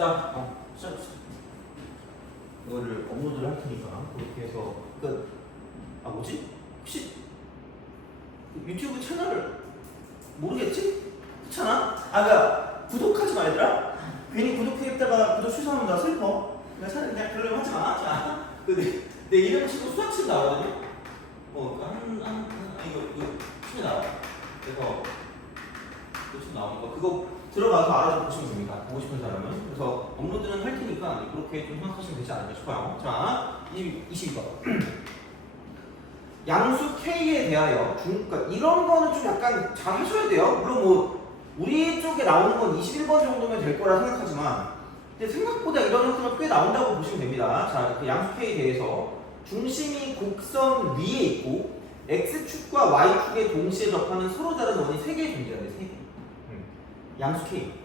자, 시작합시다. 이거를 업로드를 할 테니까 그렇게 해서 끝. 아 뭐지? 혹시 유튜브 채널을 모르겠지? 그렇잖아? 아 그니까 구독하지 마 얘들아. 괜히 구독했다가 구독 취소하면 나 슬퍼. 그냥 차라리 그냥 별로 하지 마. 자, 내 이름 치고 수학책 나오거든요. 이거 치면 나와. 그래서 이거 치면 나오니까 그거 들어가서 알아서 보시면 됩니다. 보고 싶은 사람은. 그래서 업로드는 할 테니까 그렇게 좀 생각하시면 되지 않을까 싶어요. 자, 22번. 양수 K에 대하여 그러니까 이런 거는 좀 약간 잘 하셔야 돼요. 물론 뭐 우리 쪽에 나오는 건 21번 정도면 될 거라 생각하지만 근데 생각보다 이런 형태가 꽤 나온다고 보시면 됩니다. 자, 그 양수 K에 대해서 중심이 곡선 위에 있고 X축과 Y축에 동시에 접하는 서로 다른 원이 3개 존재해야 돼. 3개. 양수 K.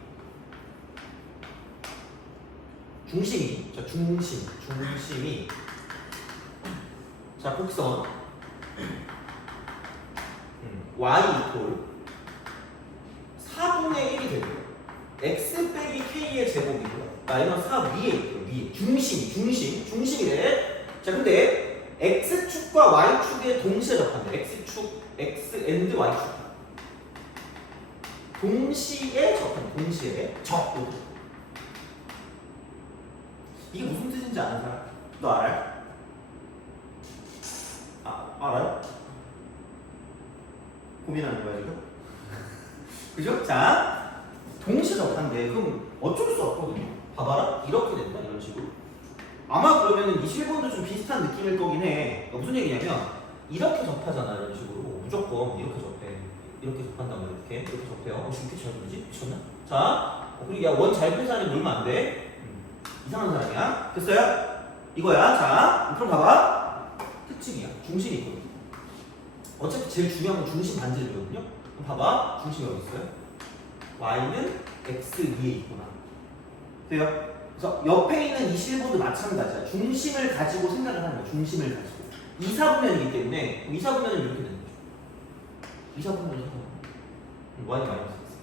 중심이 중심이 자 곡선 y 이퀄 4분의 1이 되고요. x 빼기 k의 제곱이고요. 마이너스 4 위에 있고요. 위에 중심이래. 자 근데 x축과 y축에 동시에 접한대. x축 x and y축 동시에 접한대. 동시에 접고 이게 무슨 뜻인지 아는 사람? 너 알아요? 알아요? 고민하는 거야 지금? 그죠? 자, 동시에 접한대. 그럼 어쩔 수 없거든요. 봐봐라. 이렇게 된다. 이런 식으로. 아마 그러면은 21번도 좀 비슷한 느낌일 거긴 해. 그러니까 무슨 얘기냐면 이렇게 접하잖아. 이런 식으로. 무조건 이렇게 접해. 이렇게 접한다고 이렇게 접해요. 이렇게 잘 보이지? 미쳤나? 자, 그리고 야, 원 잘 본 사람이 놀면 안 돼. 이상한 사람이야. 됐어요? 이거야. 자, 그럼 봐봐. 특징이야. 중심이 있거든. 어차피 제일 중요한 건 중심 반지름이거든요. 그럼 봐봐. 중심이 어디 있어요? y는 x 위에 있구나. 돼요? 그래서 옆에 있는 21번도 마찬가지야. 중심을 가지고 생각을 하는 거야. 중심을 가지고. 이사분면이기 때문에 이사분면은 이렇게 되는 거죠. 이사분면은 y는 마이너스 x.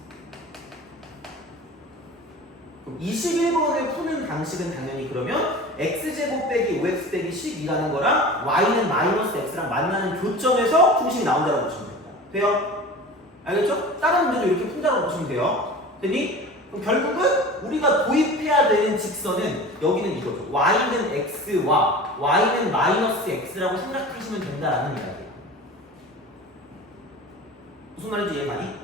그럼 21번을 푸는 방식은 당연히 그러면 x제곱 빼기 5x 빼기 12라는 거랑 y는 마이너스 x랑 만나는 교점에서 중심이 나온다고 보시면 됩니다. 돼요? 알겠죠? 다른 문제도 이렇게 푼다고 보시면 돼요. 됐니? 그럼 결국은 우리가 도입해야 되는 직선은 여기는 이거죠. y는 x와 y는 마이너스 x라고 생각하시면 된다라는 이야기예요. 무슨 말인지 이해가니?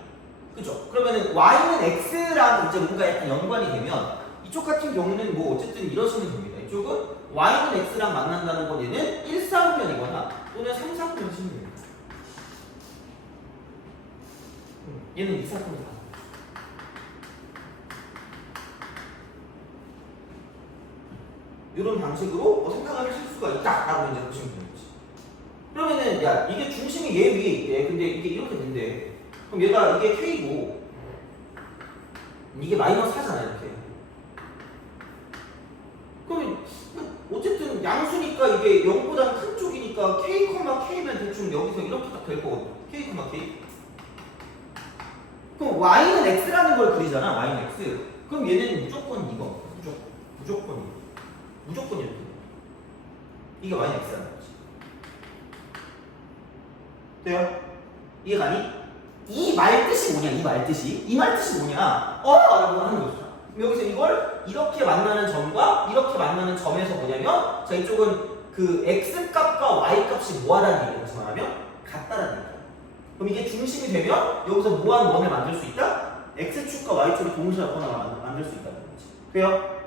그죠? 그러면은 y는 x랑 이제 뭔가 약간 연관이 되면 이쪽 같은 경우는 뭐 어쨌든 이러시면 됩니다. 이쪽은 y는 x랑 만난다는 건 얘는 1사분면이거나 또는 3사분면 시면 됩니다. 얘는 2사분면이다. 이런 방식으로 생각을 하실 수가 있다라고 이제 보시면 되는 거지. 그러면은 야 이게 중심이 얘 위에 있대. 근데 이게 이렇게 된대. 그럼 얘가 이게 k고 이게 마이너스 4잖아 이렇게. 그러면 어쨌든 양수니까 이게 0보다 큰 쪽이니까 k, k면 대충 여기서 이렇게 딱 될 거거든. k, k. 그럼 y는 x라는 걸 그리잖아. y는 x. 그럼 얘는 무조건 이거. 무조건 이거. 무조건 이렇게. 이게 y는 x라는 거지. 돼요? 이해가니? 이 말뜻이 뭐냐? 이 말뜻이 뭐냐? 라고 하는 거죠. 여기서 이걸 이렇게 만나는 점과 이렇게 만나는 점에서 뭐냐면 자 이쪽은 그 x 값과 y 값이 뭐하다는 얘기예요. 다시 말하면 같다라는 얘기예요. 그럼 이게 중심이 되면 여기서 뭐하는 원을 만들 수 있다? x축과 y축이 동시에 하거나 만들 수 있다는 거지. 돼요?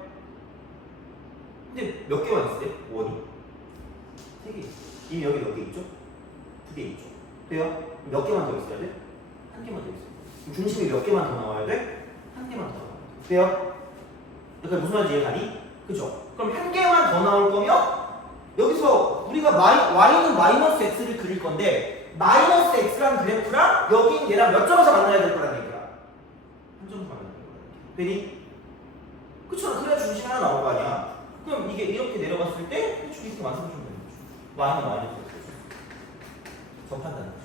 근데 몇 개만 있을 때? 원이? 3개. 이미 여기 몇 개 있죠? 2개 있죠. 돼요? 몇 개만 더 있어야 돼? 1개만 더 있어요. 중심이 몇 개만 더 나와야 돼? 1개만 더 나와야 돼. 돼요? 그러니까 무슨 말인지 이해가니? 그죠? 그럼 1개만 더 나올 거면 여기서 우리가 y는 마이너스 x를 그릴 건데 마이너스 x랑 그래프랑 여긴 얘랑 몇 점에서 만나야 될 거라는 얘기야. 한 점에서 만나야 될 거라는 얘기야. 되니? 그쵸? 그래야 중심이 하나 나올 거 아니야. 그럼 이게 이렇게 내려갔을 때 대충 이렇게 완성해주면 되는 거죠. y는 마이너스 x. 접한다는 거죠.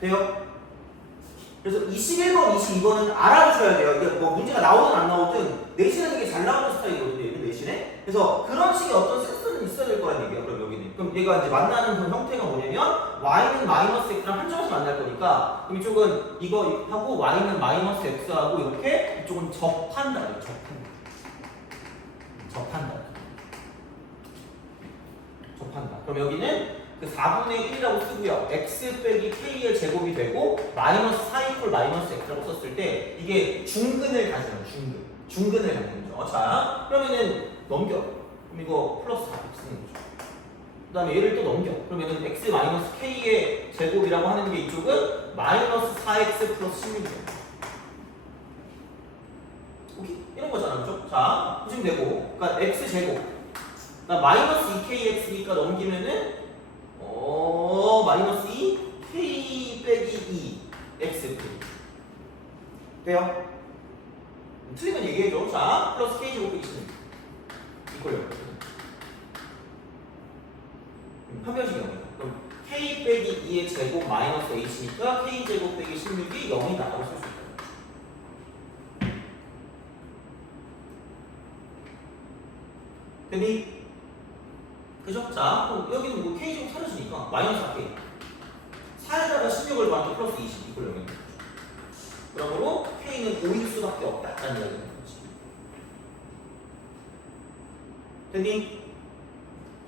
돼요? 그래서 21번, 22번은 알아두셔야 돼요. 이게 뭐 문제가 나오든 안 나오든 내신에 되게 잘 나오는 스타일이거든요. 얘는 내신에. 그래서 그런 식의 어떤 센스는 있어야 될 거란 얘기야. 그럼 여기는. 그럼 얘가 이제 만나는 그 형태가 뭐냐면 y는 마이너스 x랑 한점에서 만날 거니까 그럼 이쪽은 이거 하고 y는 마이너스 x하고 이렇게 이쪽은 접한다. 접한다. 그럼 여기는 그 4분의 1이라고 쓰고요. x 빼기 k의 제곱이 되고 마이너스 4 이퀄 마이너스 x라고 썼을 때 이게 중근을 가져요. 중근을 갖는 거죠. 자, 그러면은 넘겨. 그럼 이거 플러스 4 쓰는 거죠. 그 다음에 얘를 또 넘겨. 그러면은 x 마이너스 k의 제곱이라고 하는 게 이쪽은 마이너스 4x 플러스 16이에요. 오케이? 이런 거잖아. 그죠? 자, 보시면 되고. 그러니까 x 제곱. 그러니까 마이너스 2kx니까 넘기면은 마이너스 2 k 빼기 2 x 돼요? 틀리면 얘기해줘. 자, 플러스 k 제곱 빼기 16 이걸요. 한 변식이 0이다. 그럼 k 빼기 2의 제곱 마이너스 h니까 k 제곱 빼기 16이 0이다 라고 쓸 수 있다. 됐니? 그죠? 자, 그럼 여기는 뭐 k 제곱 사라지니까 마이너스 4k 4에다가 16을 더하면 플러스 20 이걸 여기는 거죠. 그러므로 k는 5일 수밖에 없다 라는 이야기를 하는 거지. 됐니?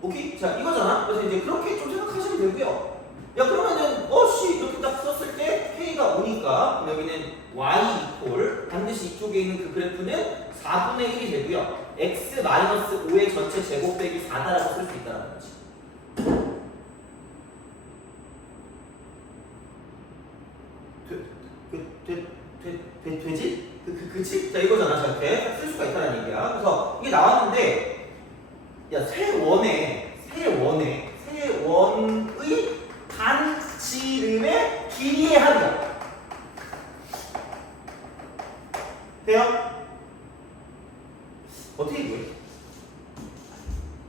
오케이? 자, 이거잖아. 그래서 이제 그렇게 좀 생각하시면 되고요. 야, 그러면은 이렇게 딱 썼을 때 k가 5니까 여기는 y 이퀄 반드시 이쪽에 있는 그 그래프는 4분의 1이 되고요. x 마이너스 5의 전체 제곱 빼기 4다라고 쓸 수 있다는 거지. 되지? 그치? 자, 이거잖아. 자, 이렇게 쓸 수가 있다는 얘기야. 그래서 이게 나왔는데, 야, 세원의 반지름의 길이의 합이야. 돼요? 어떻게 구해?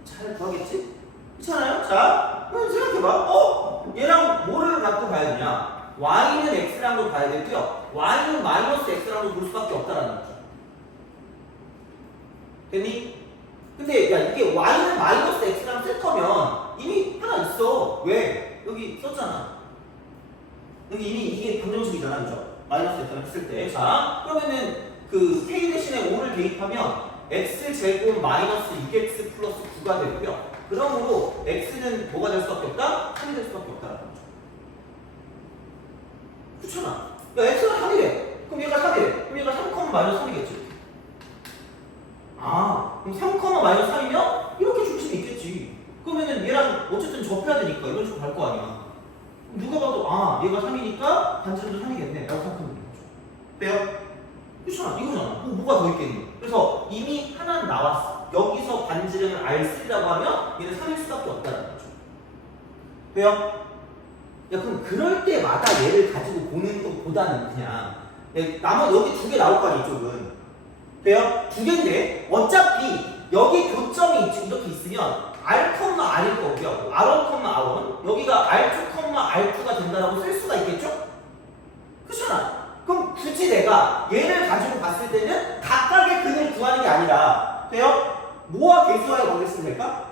잘 구하겠지? 그렇잖아요? 자, 그럼 생각해봐. 얘랑 뭐를 갖고 가야 되냐? y는 x랑도 가야 되고요. y는 마이너스 x랑도 볼 수밖에 없다라는 거죠. 됐니? 근데 야, 이게 y는 마이너스 x랑 세터면 이미 하나 있어. 왜? 여기 썼잖아. 여기 이미 이게 방정식이잖아. 그죠? 마이너스 x랑 했을 때. 자, 그러면은 그 k 대신에 5를 대입하면 x제곱 마이너스 6x 플러스 9가 되고요. 그러므로 x는 뭐가 될 수밖에 없다? 3이 될 수밖에 없다라는 거죠. 그렇잖아. 야, x가 3이래. 그럼 얘가 3이래. 그럼 얘가 3, 마이너스 3이겠지. 그럼 3, 마이너스 3이면 이렇게 줄 수도 있겠지. 그러면은 얘랑 어쨌든 접해야 되니까 이런 식으로 갈 거 아니야. 누가 봐도 얘가 3이니까 반지름도 3이겠네 라고 생각하면 되는 거죠. 빼요? 그렇잖아. 이거잖아. 뭐가 더 있겠니? 그래서 이미 하나는 나왔어. 여기서 반지름을 R3라고 하면 얘는 3일 수밖에 없다는 거죠. 빼요? 야, 그럼 그럴 때마다 얘를 가지고 보는 것보다는 그냥 여기 두 개 나올 거 아니야. 이쪽은. 돼요? 두 개인데 어차피 여기 교점이 이렇게 있으면 R, R일 거고요. R1, R1 여기가 R2, R2가 된다라고 쓸 수가 있겠죠? 그렇잖아. 그럼 굳이 내가 얘를 가지고 봤을 때는 각각의 근을 구하는 게 아니라 돼요? 뭐와 계수와의 관계를 쓰면 될까?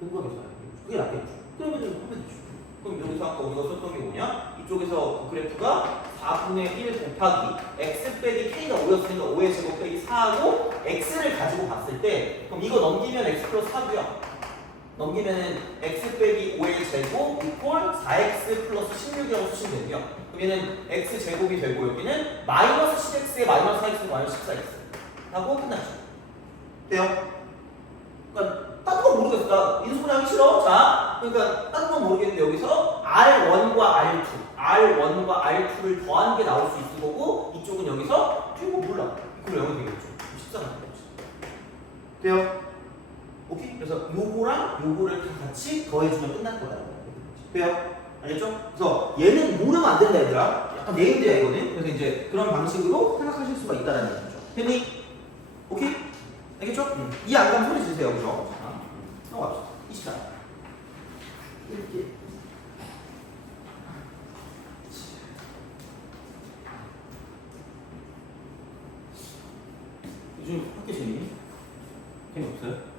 근과 계수와의 관계. 그게 낫겠죠. 그러면 하면 되죠. 그럼 여기서 아까 우리가 썼던 게 뭐냐? 이쪽에서 그 그래프가 4분의 1 곱하기 x 빼기 k가 5였으니까 5의 제곱 빼기 4하고 x를 가지고 봤을 때 그럼 이거 넘기면 x 플러스 4고요. 넘기면은 x 빼기 5의 제곱 이퀄 4x 플러스 16이라고 쓰시면 되고요. 그럼 얘는 x 제곱이 되고 여기는 마이너스 10x에 마이너스 4x 마이너스 14x 하고 끝났죠. 돼요? 그러니까 딴 건 모르겠어. 나 인수분해 하기 싫어. 자, 그러니까 딴 건 모르겠는데 여기서 R1과 R2를 더한 게 나올 수 있을 거고 이쪽은 여기서 이거 몰라. 이걸 영어 되겠죠. 14가 돼요? 오케이? 그래서 요거를 다 같이 더해주면 끝날 거라는 거예요. 돼요? 알겠죠? 그래서 얘는 모르면 안 된다 얘들아. 약간 네임드야 이거는. 그래서 이제 그런 방식으로 생각하실 수가 있다는 얘기죠. 됐니? 오케이? 알겠죠? 이 안감 소리 주세요. 그죠? 자, 넘어갑시다. 24. 이렇게. 요즘 학교 재밌니? 재미없어요?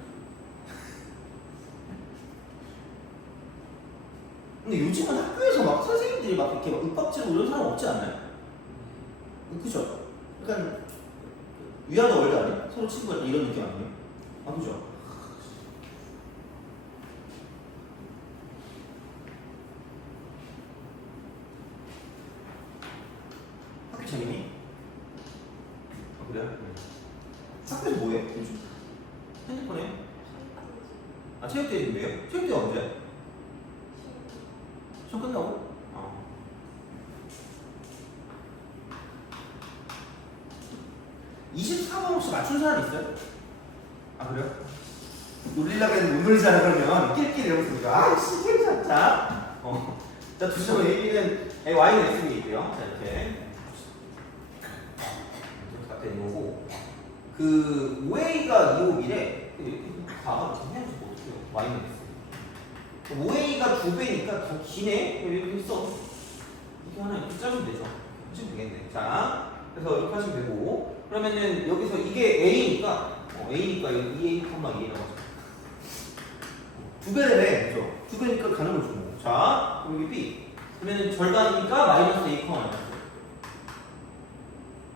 근데 요즘은 학교에서 막 선생님들이 막 이렇게 막 윽박지르고 이런 사람 없지 않나요? 그죠? 약간 위아더 월드 아니야? 서로 친구가 이런 느낌 아니에요? 아 그죠? 학교 재밌니? 아 그래요? 학교에서 뭐해? 요즘? 핸드폰에? 아 체육대회 준비해요? 체육대회 언제? 시험 끝나고? 24번 혹시 맞춘 사람 있어요? 아 그래요? 놀리려고 했는데 못 놀리잖아 그러면 끼리끼리 이러면서 우리가 아씨 괜찮다 자 두시면 AB는 Y는 X이 있고요 자 이렇게 갖다 놓고 그 5A가 2호 1에 이렇게 다 해야지 뭐 어떡해요 Y는 X 5A가 2배니까 더 기네 이렇게 했어 이렇게 하나 이렇게 짜면 되죠 하시면 되겠네 자 그래서 이렇게 하시면 되고 그러면은 여기서 이게 A니까 A니까 2A, 2A라고 하죠 2배를 해 그죠? 2배니까 가는 거죠 뭐. 자 그럼 여기 B 그러면은 절반이니까 마이너스 A, 마이너스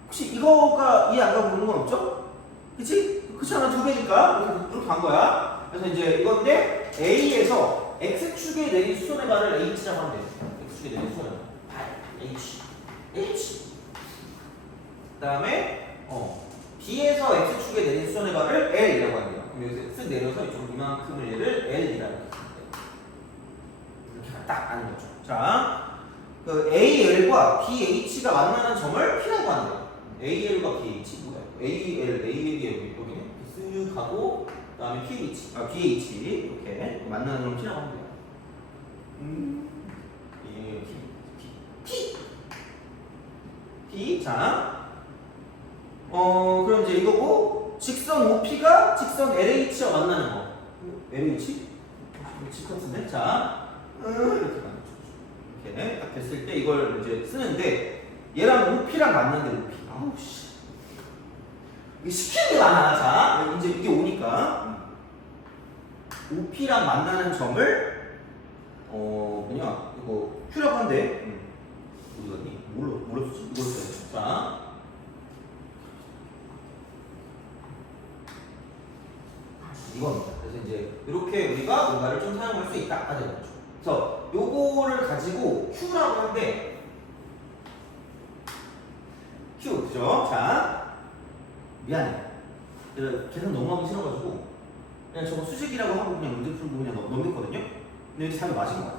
혹시 이거가 이해 안 가고 그런 건 없죠? 그치? 그렇잖아 2배니까 이렇게 간 거야 그래서 이제 이건데 A에서 X축에 내린 수선의 발을 H라고 하면 돼요 X축에 내린 수선의 발 H 그 다음에 B에서 X축에 내린 수선의 발을 L이라고 합니다. 그럼 여기서 쓱 내려서 이쪽 이만큼을 얘를 L이라고 합니다. 이렇게 딱 아는 거죠. 자, 그 AL과 BH가 만나는 점을 P라고 한대요. AL과 BH 뭐야? AL, AL이 여기네. 쓱 가고 그 다음에 BH 이렇게 만나는 점을 P라고 합니다. P 자. 그럼 이제 이거고 직선 OP가 직선 LH와 만나는 거 LH? 직선인데 자 이렇게 가는 거죠 이렇게 딱 됐을 때 이걸 이제 쓰는데 얘랑 OP랑 만나는데 OP 아우 씨 이게 시키는 게 많아 자 이제 이게 오니까 OP랑 만나는 점을 뭐냐 이거 Q라고 한대 어디 갔니? 뭘로 쓰지? 이걸로 써야지 자 이겁니다. 그래서 이제 이렇게 우리가 뭔가를 좀 사용할 수 있다 하는 거죠. 그래서 요거를 가지고 Q라고 하는데 Q 그죠? 자 미안해. 계산 너무 하기 싫어가지고 그냥 저거 수직이라고 하고 그냥 문제 풀고 그냥 넘겼거든요. 근데 여기 답이 맞은 것 같아.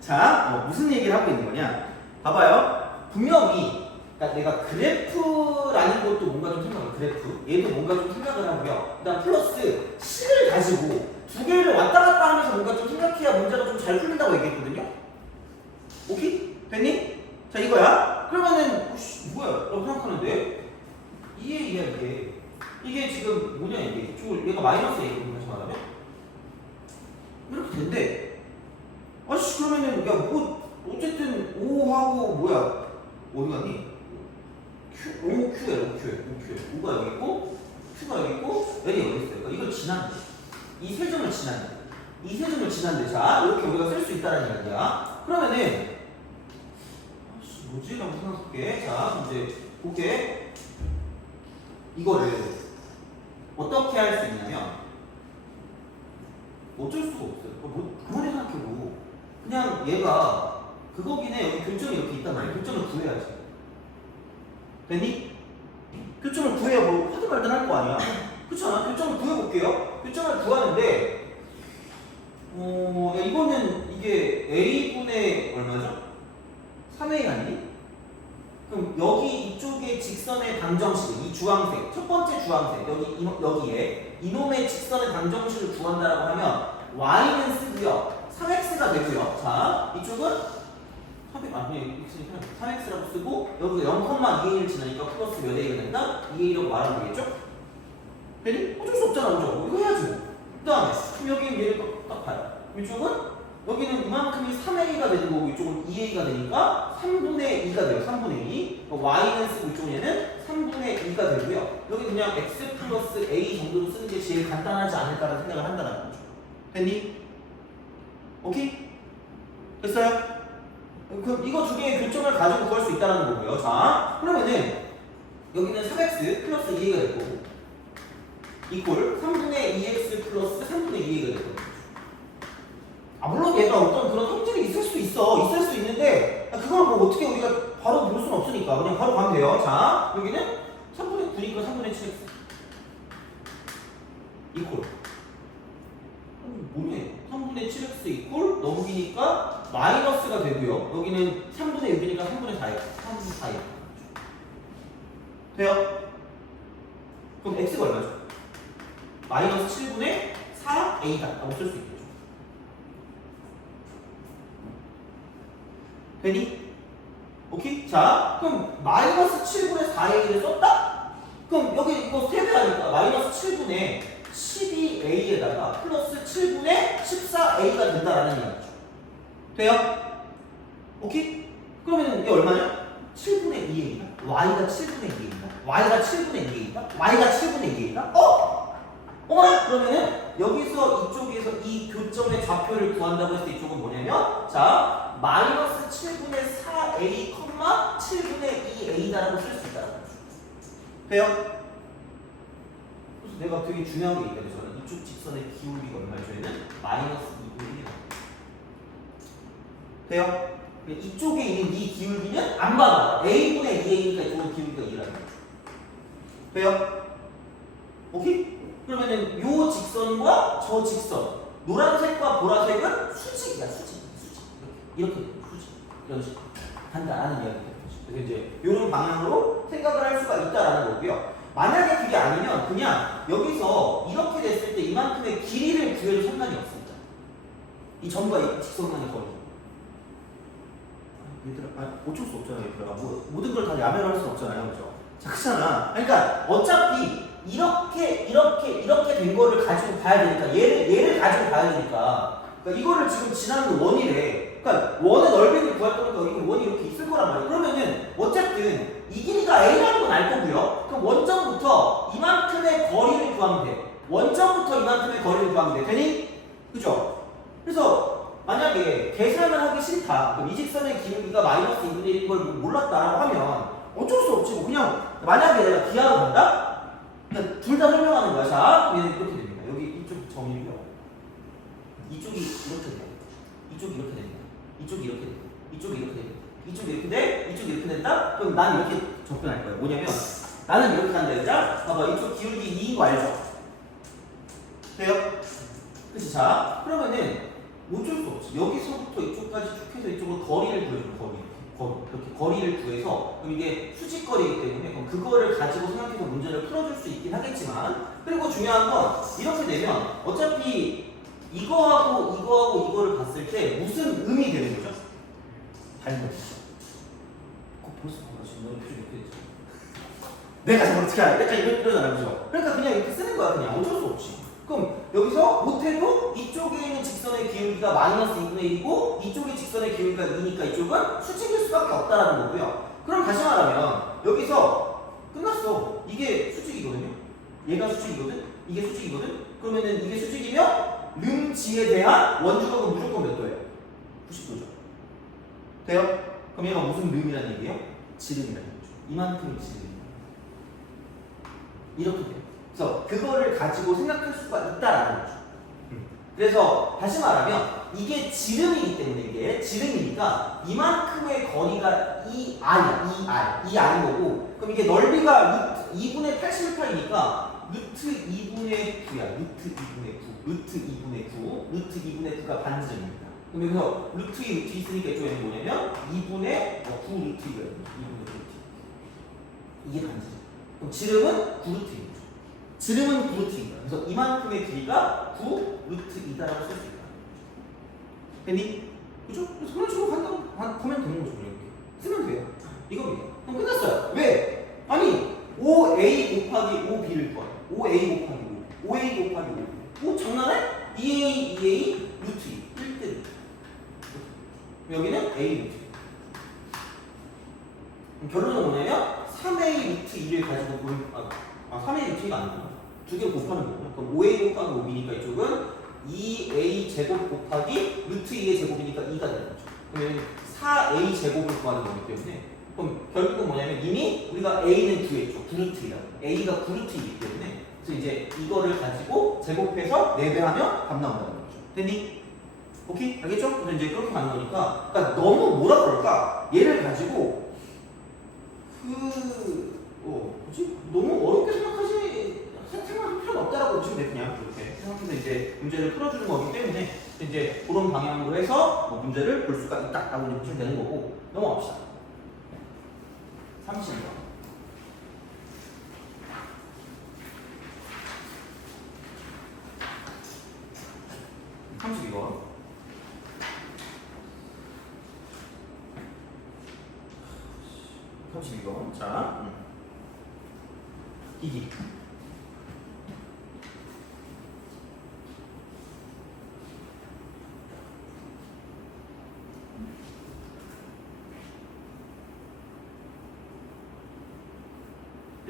자 무슨 얘기를 하고 있는 거냐? 봐봐요. 분명히 그러니까 내가 그래프라는 것도 뭔가 좀 생각을 그래프 얘도 뭔가 좀 생각을 하고요 그 다음 플러스 식을 가지고 두 개를 왔다 갔다 하면서 뭔가 좀 생각해야 문제가 좀 잘 풀린다고 얘기했거든요 오케이? 됐니? 자 이거야 그러면은 뭐야 라고 생각하는데 이해야 이게 지금 뭐냐 이게 이쪽을 얘가 마이너스 A거든요 다시 말하면 이렇게 된대 아씨 그러면은 야 뭐 어쨌든 5하고 뭐야 어디 갔니? O가 여기 있고 Q가 여기 있고 L이 여기 있어요. 그러니까 이걸 지난대. 이 세 점을 지난대. 자 이렇게 우리가 쓸 수 있다는 이야기야. 그러면은 뭐지? 라고 생각할게. 자 이제 볼게. 이거를 어떻게 할 수 있냐면 어쩔 수가 없어요. 가만히 생각해도 그냥 얘가 그거기네 여기 교점이 이렇게 있단 말이야. 교점을 구해야지. 됐니? 교점을 구해야 뭐 하든 말든 할 거 아니야. 그렇잖아. 교점을 구해볼게요. 교점을 구하는데 야, 이거는 이게 A분의 얼마죠? 3A 아니니? 그럼 여기 이쪽에 직선의 방정식 이 주황색 첫 번째 주황색 여기에 이놈의 직선의 방정식을 구한다라고 하면 Y는 쓰고요 3X가 되고요. 자 이쪽은 3x라고 쓰고 여기서 0,2a를 지나니까 플러스 몇 a가 된다? 2a라고 말하면 되겠죠? 되니? 어쩔 수 없잖아 그죠? 이거 해야지 뭐. 그 다음에 그럼 여기는 얘를 딱 봐요 이쪽은 여기는 이만큼이 3a가 되는 거고 이쪽은 2a가 되니까 3분의 2가 돼요 3분의 2 y는 쓰고 이쪽은 얘는 3분의 2가 되고요. 여기 그냥 x 플러스 a 정도로 쓰는 게 제일 간단하지 않을까라는 생각을 한다는 거죠. 됐니? 오케이? 됐어요? 그럼 이거 두 개의 교점을 가지고 구할 수 있다는 거고요. 자, 그러면은 여기는 3x 플러스 2a가 될 거고 이꼴 3분의 2x 플러스 3분의 2a가 될 거고 물론 얘가 어떤 그런 형질이 있을 수 있는데 그걸 뭐 어떻게 우리가 바로 볼 수는 없으니까 그냥 바로 가면 돼요. 자, 여기는 3분의 9니까 3분의 7x 이꼴 뭐네? 3분의 7x 이꼴 넘기니까 마이너스가 되고요. 여기는 3분의 6이니까 3분의 4x 3분의 4x 돼요? 그럼 x가 얼마죠? 마이너스 7분의 4a다 라고 쓸 수 있겠죠. 되니? 오케이? 자, 그럼 마이너스 7분의 4a를 썼다? 그럼 여기 이거 세배하니까 마이너스 7분의 12a에다가 플러스 7분의 14a가 된다라는 이야기죠. 돼요? 오케이? 그러면 이게 얼마냐? 7분의 2a다. y가 7분의 2a다. y가 7분의 2a다. y가 7분의 2a다. 어머나! 그러면은 여기서 이쪽에서 이 교점의 좌표를 구한다고 했을 때 이쪽은 뭐냐면 자, 마이너스 7분의 4a, 7분의 2a다라고 쓸 수 있다는 거죠. 돼요? 그래서 내가 되게 중요한 게 있거든요. 저는 이쪽 직선의 기울기가 얼마죠? 얘는 마이너스 2분의 1이라고. 돼요? 이쪽에 있는 이 기울기는 안 받아. a분의 2a니까 이쪽은 기울기가 2라는 거죠. 돼요? 오케이? 그러면은 요 직선과 저 직선 노란색과 보라색은 수직이야. 수직 이렇게 수직 이런 식으로 간다라는 이야기가 되죠. 그래서 이제 이런 방향으로 생각을 할 수가 있다라는 거고요. 만약에 그게 아니면 그냥 여기서 이렇게 됐을 때 이만큼의 길이를 구해도 상관이 없습니다. 이 점과 이 직선 간의 거리. 얘들아, 어쩔 수 없잖아요. 얘들아, 뭐 모든 걸 다 야매로 할 수는 없잖아요, 그렇죠? 자, 그렇잖아. 그러니까 어차피 이렇게 된 거를 가지고 봐야 되니까 얘를 가지고 봐야 되니까 그러니까 이거를 지금 지나는 원이래. 그러니까 원의 넓이를 구할 거니까 여기 원이 이렇게 있을 거란 말이야. 그러면은 어쨌든 이 길이가 a라는 건 알 거고요. 그럼 원점부터 이만큼의 거리를 구하면 돼. 원점부터 이만큼의 거리를 구하면 돼. 되니? 그죠? 그래서 만약에 계산을 하기 싫다. 그럼 이 직선의 기울기가 마이너스 2분의 1인 걸 몰랐다라고 하면 어쩔 수 없지. 뭐 그냥 만약에 내가 기하로 간다? 둘 다 설명하는 거야. 자, 얘는 이렇게 됩니다. 여기 이쪽 점이고요. 이쪽이 이렇게 돼요. 이쪽이 이렇게 됩니다. 이쪽이 이렇게 돼요. 이쪽이 이렇게 돼요. 이쪽이 이렇게 돼. 이쪽이 이렇게 된다? 그럼 난 이렇게 접근할 거예요. 뭐냐면 나는 이렇게 한다 얘들아. 봐봐. 이쪽 기울기 2인 거 알죠? 돼요? 그치? 자, 그러면은 어쩔 수 없지. 여기서부터 이쪽까지 쭉 해서 이쪽으로 거리를 구해줘. 이렇게 거리를 구해서 그럼 이게 수직거리이기 때문에 그럼 그거를 가지고 생각해서 문제를 풀어줄 수 있긴 하겠지만 그리고 중요한 건 이렇게 되면 어차피 이거하고 이거를 봤을 때 무슨 음이 되는 거죠? 닮은 벌써 지금 너무 표정이 이렇게 됐죠. 내가 저걸 어떻게 알아? 약간 이러잖아, 그죠? 그러니까 그냥 이렇게 쓰는 거야. 그냥 어쩔 수 없이. 그럼 여기서 못해도 이쪽에 있는 직선의 기울기가 마이너스 2분의 1이고 이쪽의 직선의 기울기가 2니까 이쪽은 수직일 수밖에 없다라는 거고요. 그럼 다시 말하면 여기서 끝났어. 이게 수직이거든요. 얘가 수직이거든. 이게 수직이거든. 그러면은 이게 수직이면 름지에 대한 원주각은 무조건 몇 도예요? 90도죠. 돼요? 그럼 얘가 무슨 름이라는 얘기예요? 지름이라는 거죠. 이만큼의 지름입니다. 이렇게 돼요. 그래서 그거를 가지고 생각할 수가 있다라는 거죠. 그래서 다시 말하면 이게 지름이기 때문에 이게 지름이니까 이만큼의 거리가 이 R인 거고 그럼 이게 넓이가 루트 2분의 88이니까 루트 2분의 9야. 루트 2분의 9가 반지름입니다. 그럼 여기서 루트 있으니까 이쪽에는 뭐냐면 2분의 9 루트 2가 2분의 9 루트 이게 반지름. 그럼 지름은 9 루트 2. 지름은 9루트입니다. 그래서 이만큼의 길이가 9루트이다라고 쓸 수 있다. 됐니? 그죠? 그래서 그런 식으로 하면 되는 거죠. 이렇게 쓰면 돼요. 이겁니다. 그럼 끝났어요. 왜? 아니 5a 곱하기 5b를 구하래. 5a 곱하기 5. 5a 곱하기 5. 오 장난해? 2a 루트 2. 1대 루트. 여기는 a 루트. 결론은 뭐냐면 3a 루트 2를 가지고 3a 루트 2가 아니구나. 두 개 곱하는 거구나. 그럼 5a 곱하기 5b니까 이쪽은 2a 제곱 곱하기 루트 2의 제곱이니까 2가 되는 거죠. 그러면 4a 제곱을 구하는 거기 때문에 그럼 결국은 뭐냐면 이미 우리가 a는 구했죠. 9루트 2라. a가 9루트 2이기 때문에 그래서 이제 이거를 가지고 제곱해서 4배하면 답 나온다는 거죠. 됐니? 오케이? 알겠죠? 그래서 이제 그렇게 가는 거니까 그러니까 너무 뭐라 그럴까? 얘를 가지고 뭐지? 너무 어렵게 생각할 필요는 없다라고 보시면 돼. 그냥 그렇게 생각해서 이제 문제를 풀어주는 거기 때문에 이제 그런 방향으로 해서 뭐 문제를 볼 수가 있다라고 이제 보시면 되는 거고 넘어갑시다. 30번. 32번. 자, 기기.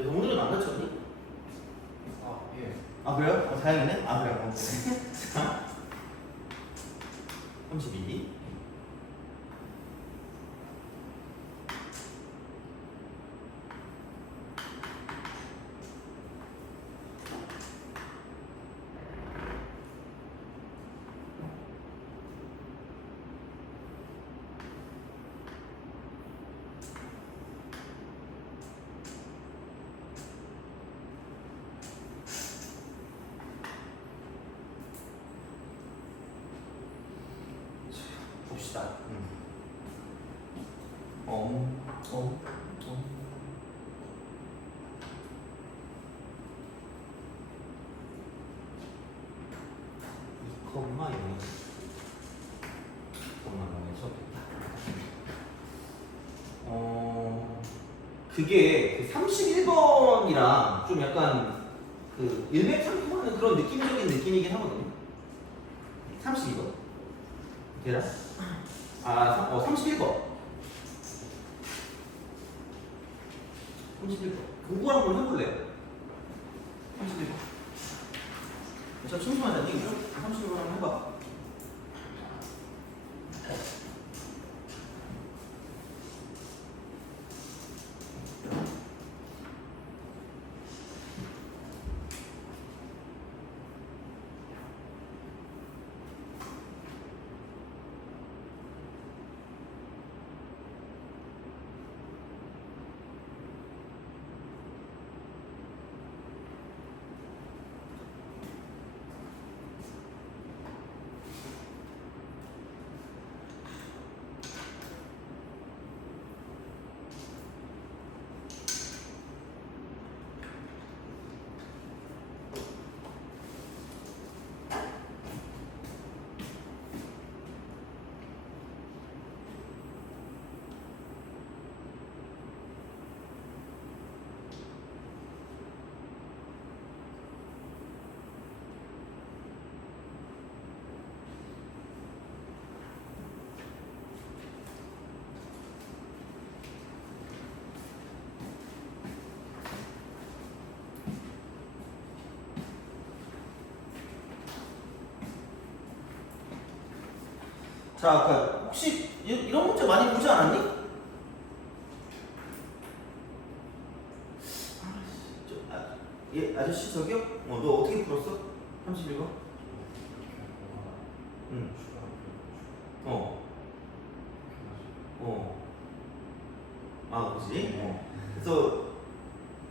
야, 오늘은 안 다쳤니? 예. 아, 그래요? 다행이네? 아, 그래요? 자, 32. 봅시다. 콤마 0에서 그게 그 31번이랑 좀 약간 그 일맥상통하는 그런 느낌적인 느낌이긴 하거든요. 32번. 되나? 31번. 31번. 그거 한번 해볼래요? 31번. 저 심심하다니, 그죠? 31번 한번 해봐. 자, 혹시 이런 문제 많이 보지 않았니? 아저씨 저기요? 너 어떻게 풀었어? 31번? 응. 그지? 그래서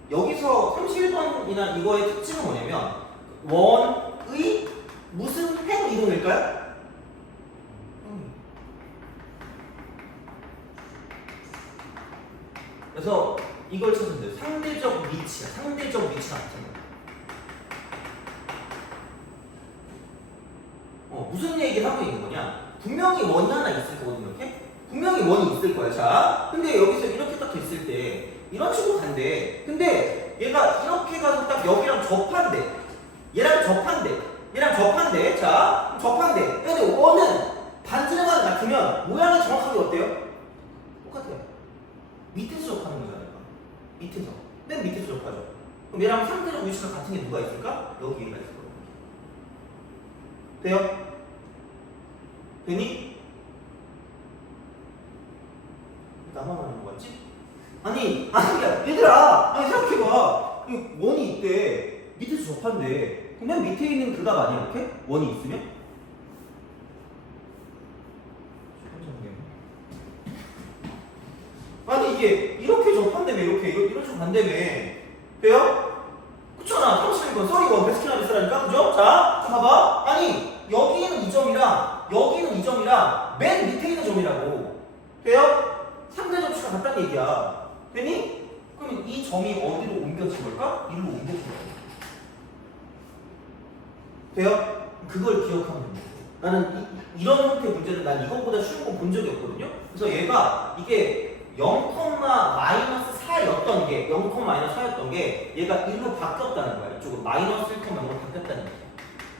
여기서 31번이나 이거의 특징은 뭐냐면 원의 무슨 행 이동일까요? 그래서 이걸 찾으면 돼요. 상대적 위치가 나타나요. 무슨 얘기를 하고 있는 거냐? 분명히 원이 하나 있을 거거든요. 이렇게? 분명히 원이 있을 거야. 자, 근데 여기서 이렇게 딱 됐을 때 이런 식으로 간대. 근데 얘가 이렇게 가서 딱 여기랑 접한대. 얘랑 접한대. 자, 접한대. 근데 원은 반지름만 같으면 모양은 정확하게 어때요? 똑같아요. 밑에서 접하는 거잖아요. 밑에서. 맨 밑에서 접하죠. 그럼 얘랑 상대적 위치가 같은 게 누가 있을까? 여기 얘가 있을 거예요. 돼요? 되니? 나만 하는 거 같지? 아니 얘들아, 아니 생각해봐. 이 원이 있대. 밑에서 접한대. 그럼 맨 밑에 있는 그 값 아니야 이렇게? 원이 있으면? 아니 이게 이렇게 접한다며 이렇게 이런 식으로 간다며. 돼요? 그렇잖아. 31번 썰이건 베스킨라빈스라니까 그죠? 자 봐봐. 아니 여기 있는 이 점이랑 여기 있는 이 점이랑 맨 밑에 있는 점이라고. 돼요? 상대 접시가 같다는 얘기야. 되니? 그러면 이 점이 어디로 옮겨진 걸까? 이리로 옮겨진 거야. 돼요? 그걸 기억하면 됩니다. 나는 이런 형태의 문제는 난 이것보다 쉬운 거 본 적이 없거든요. 그래서 얘가 이게 0,-4였던 게 0,-4였던 게 얘가 1로 바뀌었다는 거야. 이쪽으로 마이너스 1,0로 바뀌었다는 거야.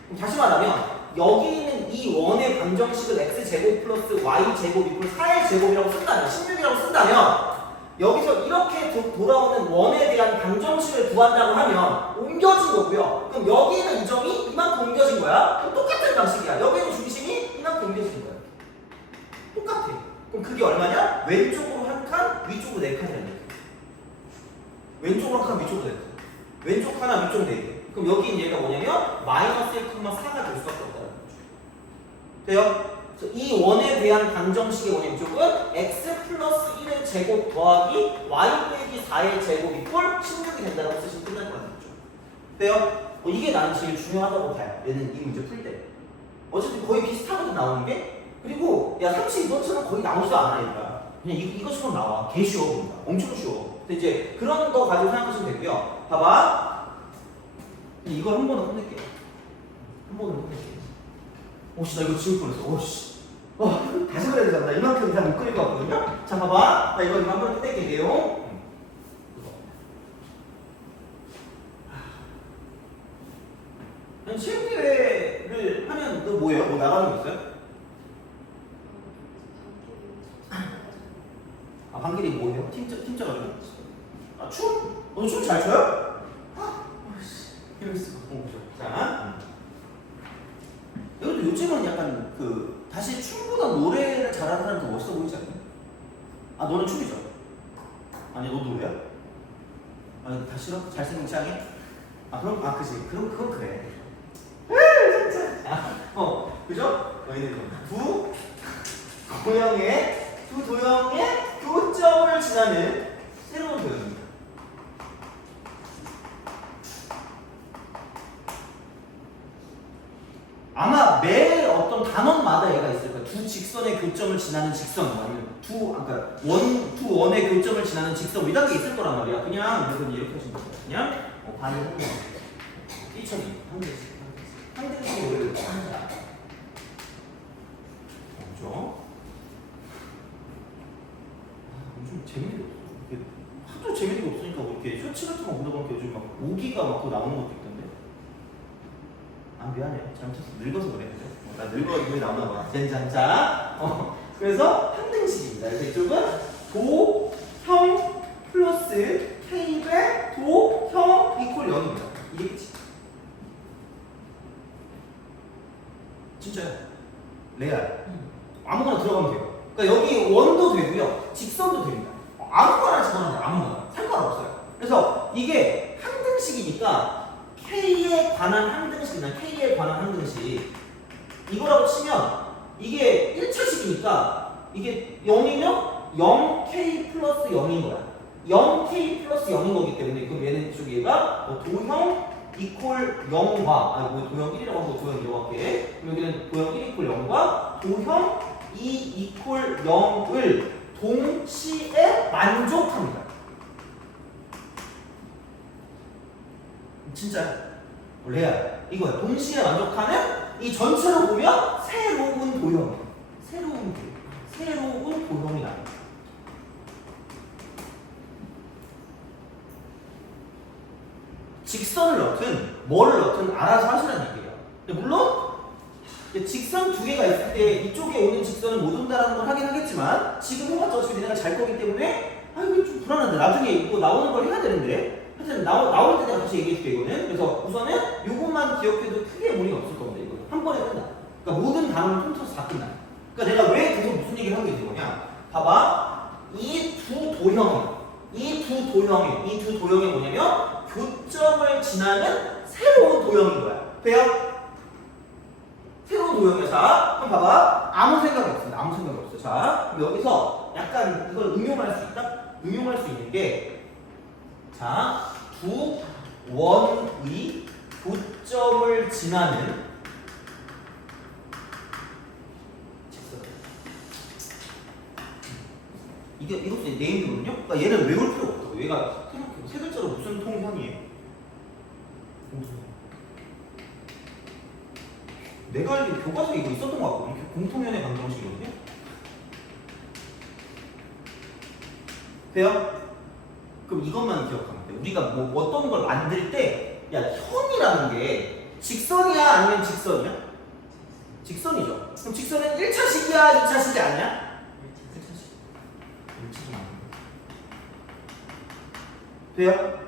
그럼 다시 말하면 여기 있는 이 원의 방정식을 x제곱 플러스 y제곱 이퀄 4의 제곱이라고 쓴다면 16이라고 쓴다면 여기서 이렇게 돌아오는 원에 대한 방정식을 구한다고 하면 옮겨진 거고요. 그럼 여기 있는 이 점이 이만큼 옮겨진 거야. 그럼 똑같은 방식이야. 여기 있는 중심이 이만큼 옮겨진 거야. 똑같아. 그럼 그게 얼마냐? 왼쪽으로 한 칸, 위쪽으로 4칸이라는 거야. 왼쪽으로 한 칸, 위쪽으로 4칸. 왼쪽 하나, 위쪽 4개. 그럼 여기 있는 얘가 뭐냐면 마이너스 1,4가 될 수밖에 없다는 거죠. 돼요? 이 원에 대한 방정식의 원의 쪽은 x 플러스 1의 제곱 더하기 y 빼기 4의 제곱 이퀄 16이 된다고 쓰시면 끝날 거라는 거죠. 돼요? 이게 나는 제일 중요하다고 봐요. 얘는 이 문제 풀 때. 어쨌든 거의 비슷하거든 나오는 게. 그리고 야 32번처럼 거의 나오지도 않아 얘들아. 그냥 이것처럼 나와. 개 쉬워 보니까. 엄청 쉬워. 근데 이제 그런 거 가지고 생각하시면 되고요. 봐봐. 이걸 한 번은 끝낼게요. 한 번은 끝낼게요. 오씨 나 이거 지울 뻔했어. 오씨. 다시 그래야 되잖아. 나 이만큼 이상 못 그릴 것 같거든요. 자 봐봐. 나 이거 한 번 끝낼게 내용. 체육대회를 하면 너 뭐예요? 뭐 나가는 거 있어요? 아 반길이 뭐예요? 팀자 가지고? 아 춤? 너 춤 잘 춰요? 이럴 수가. 자 이것도 요즘은 약간 그 다시 춤보다 노래를 잘하는 사람 더 멋있어 보이지 않나요? 아 너는 춤이죠? 아니 너 노래야? 아 다 싫어? 잘생긴 취향이? 아 그럼 아 그지 그럼 그건 그래. 진짜. 그죠? 너희는 두 도형의 교점을 지나는 새로운 도형입니다. 아마 매 어떤 단원마다 얘가 있을 거야. 두 직선의 교점을 지나는 직선, 아니면 두 원의 교점을 지나는 직선, 이런 게 있을 거란 말이야. 그냥 이렇게 하시면 돼요. 그냥 반을 하는 거야. 1처리 한 대씩 오히려 한다. 그죠? 요즘 재미가 없어. 하도 재미가 없으니까 뭐 이렇게 쇼츠 같은 거 보다 보니까 요즘 막 오기가 막 나오는 것도 있던데. 아 미안해. 잘못했어. 늙어서 그래. 그죠? 나 늙어 이거 나오나 봐. 젠장자. 그래서 한 등식입니다. 그래서 이쪽은 도형 플러스 K배 도형 이퀄 0입니다. 이게 끝이. 진짜요? 레알. 아무거나 들어가면 돼요. 그러니까 여기 원도 되고요. 직선도 됩니다. 아무거나 집어넣으면 돼요. 아무거나. 상관없어요. 그래서 이게 한 등식이니까 K에 관한 한 등식이나 K에 관한 한 등식 이거라고 치면 이게 1차식이니까 이게 0이면 0K 플러스 0인 거야. 0K 플러스 0인 거기 때문에 그럼 얘는 이쪽 얘가 도형 이퀄 0과 아니 뭐 도형 1이라고 하고 도형 2라고 할게. 그럼 여기는 도형 1 이퀄 0과 도형 2 이퀄 0을 동시에 만족합니다. 진짜 레알 이거야. 동시에 만족하는 이 전체로 보면 새로운 도형, 새로운 도형이 나옵니다. 직선을 넣든 뭐를 넣든 알아서 하시라는 얘기예요. 물론 직선 두 개가 있을 때 이쪽에 오는 직선은 못 온다라는 걸 하긴 하겠지만 지금 해봤자 어차피 내가 잘 거기 때문에 아 이거 좀 불안한데 나중에 이거 나오는 걸 해야 되는데 하여튼 나올 때 내가 다시 얘기해줄게 이거는. 그래서 우선은 요것만 기억해도 크게 무리가 없을 겁니다. 이거 한 번에 끝나. 그러니까 모든 단어를 통틀어서 다 끝나. 그러니까 내가 왜 계속 무슨 얘기를 하고 있는 거냐. 봐봐. 이 두 도형이 뭐냐면 교점을 지나는 새로운 도형인 거야. 돼요? 새로운 도형이야. 자, 그럼 봐봐. 아무 생각이 없습니다. 아무 생각이 없어. 자, 그럼 여기서 약간 이걸 응용할 수 있다? 응용할 수 있는 게, 자, 두 원의 교점을 지나는 이것도 네임이거든요? 그러니까 얘는 외울 필요가 없다고. 얘가 생각해봐. 세 글자로 무슨 통현이에요? 내가 알기로 교과서에 이거 있었던 것 같거든요. 공통연의 방정식이거든요. 돼요? 그럼 이것만 기억하면 돼. 우리가 뭐 어떤 걸 만들 때, 야, 현이라는 게 직선이야? 아니면 직선이야? 직선이죠. 그럼 직선은 1차식이야? 2차식이 아니야? 1차식. 돼요?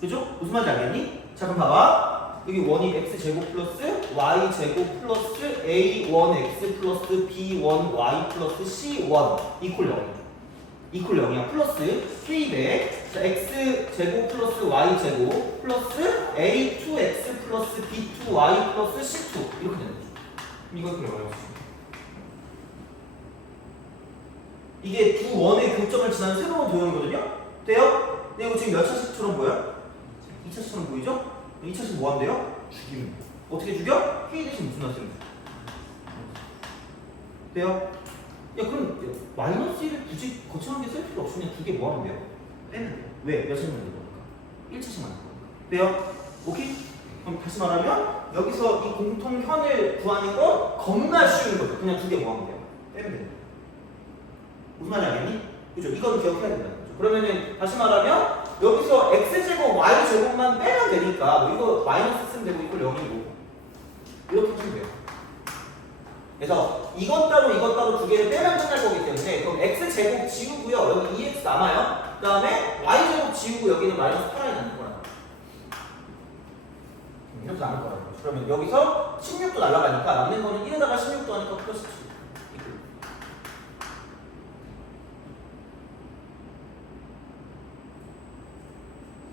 그죠? 무슨 말인지 알겠니? 자, 그럼 봐봐. 여기 원이 x제곱 플러스 y제곱 플러스 a1x 플러스 b1y 플러스 c1 이퀄 0. 이퀄 0이야. 플러스 수입에 x제곱 플러스 y제곱 플러스 a2x 플러스 b2y 플러스 c2 이렇게 되는 거죠. 이거 그냥 어려웠어. 이게 두 원의 교점을 지나는 새로운 도형이거든요. 돼요? 근데 이거 지금 몇 차식처럼 보여? 2차식처럼 보이죠? 2차식 뭐 한대요? 죽이면. 어떻게 죽여? K 대신 무슨 나 쓰면 돼? 돼요? 야 그럼 마이너스 1을 굳이 거창하게 쓸 필요 없이 그냥 두 개 뭐 하면 돼요? 빼면 돼요. 왜? 몇 차식만 될 거니까? 1차식만 될 거니까. 돼요? 오케이? 그럼 다시 말하면 여기서 이 공통현을 구하는 건 겁나 쉬운 거죠. 그냥 두 개 뭐 하면 돼요? 빼면 돼요. 무슨 말인지 알겠니? 그죠? 이건 기억해야 된다는 거죠. 그러면은 다시 말하면 여기서 x제곱 y제곱만 빼면 되니까 뭐 이거 마이너스 쓰면 되고 이걸 0이고 이렇게 쓰면 돼요. 그래서 이것 따로 두 개를 빼면 끝날 거기 때문에 그럼 x제곱 지우고요. 여기 2x 남아요. 그 다음에 y제곱 지우고 여기는 마이너스 8i 남는 거라는 거죠. 이렇게 남을 거라는 거죠. 그러면 여기서 16도 날아가니까 남는 거는 1에다가 16도 하니까 플러스 7.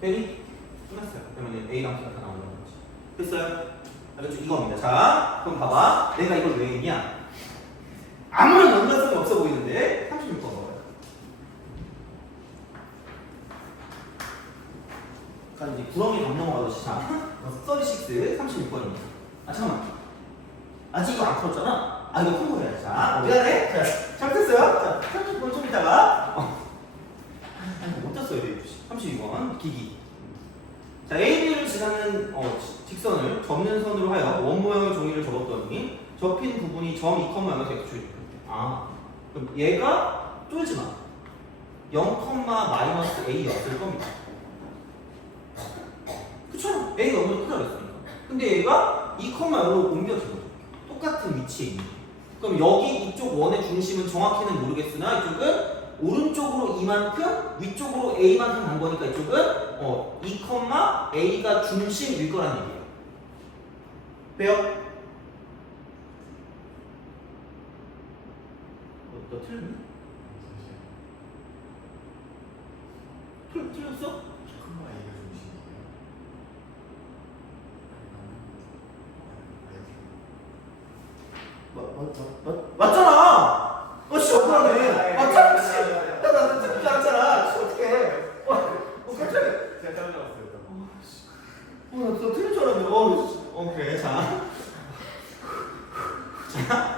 되니? 끝났어요. 그러면 A랑 B가 다 나오는 거지. 됐어요? 알겠죠? 이겁니다. 자, 그럼 봐봐. 내가 이걸 왜 했냐? 아무런 연관성이 없어 보이는데 36번 먹어요. 그러니까 이제 구렁이 밥 넘어가듯이 자, 36, 36번입니다. 아 잠깐만. 아직 이거 안 풀었잖아? 아 이거 풀고 해야지. 자, 미안해. 자, 잘못했어요. 자, 30번 좀 있다가 못 떴어요. 32번 기기. 자, AB를 지나는 직선을 접는 선으로 하여 원 모양의 종이를 접었더니 접힌 부분이 점 2,0에서 x축이 됩니다. 아, 그럼 얘가 쫄지 마. 0, 마이너스 a였을 겁니다. 그쵸? a가 너무 크다고 했으니까. 근데 얘가 2,0로 옮겨진 거죠. 똑같은 위치에 있는 거예요. 그럼 여기 이쪽 원의 중심은 정확히는 모르겠으나 이쪽은 오른쪽으로 이만큼, 위쪽으로 a만큼 간 거니까 이쪽은 2, a가 중심일 거란 얘기예요. 돼요? 너 틀렸니? 틀렸어? 맞잖아! 씨, 억울하네. 맞잖아, 씨. 나 틀린 줄 알았잖아. 씨, 어떡해. 깜짝이야. 제가 떨어졌어요. 나 틀린 줄 알았네. 그래. 자,